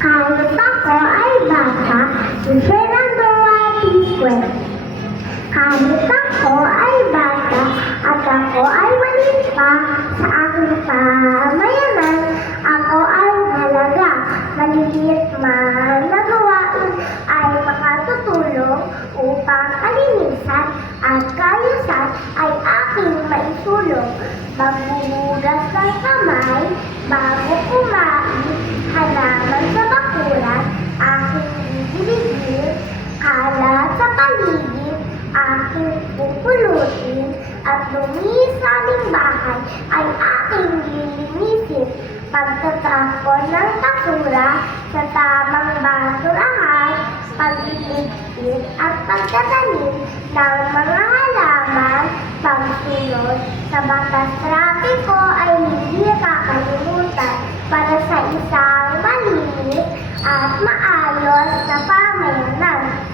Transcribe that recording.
Kahit ako ay bata, Fernando Atiswell. Kahit ako ay bata, at ako ay maliit pa sa aking pamayanan, ako ay halaga, maliliit man na gawain ay makatutulong upang kalinisan at kaayusan ay aking maisulong. Magbubugas ng kamay bago kumain, halaman sa bakuran, aking didiligin, kalat sa paligid, aking pupulutin, at dumi sa aming bahay ay aking lilinisin. Pagtatapon ng basura sa tamang basurahan, pag-iigpit at pagtatanim ng mga halaman, pagsunod sa batas trapiko ay hindi kakalimutan para sa isang malinis at maayos na pamayanan.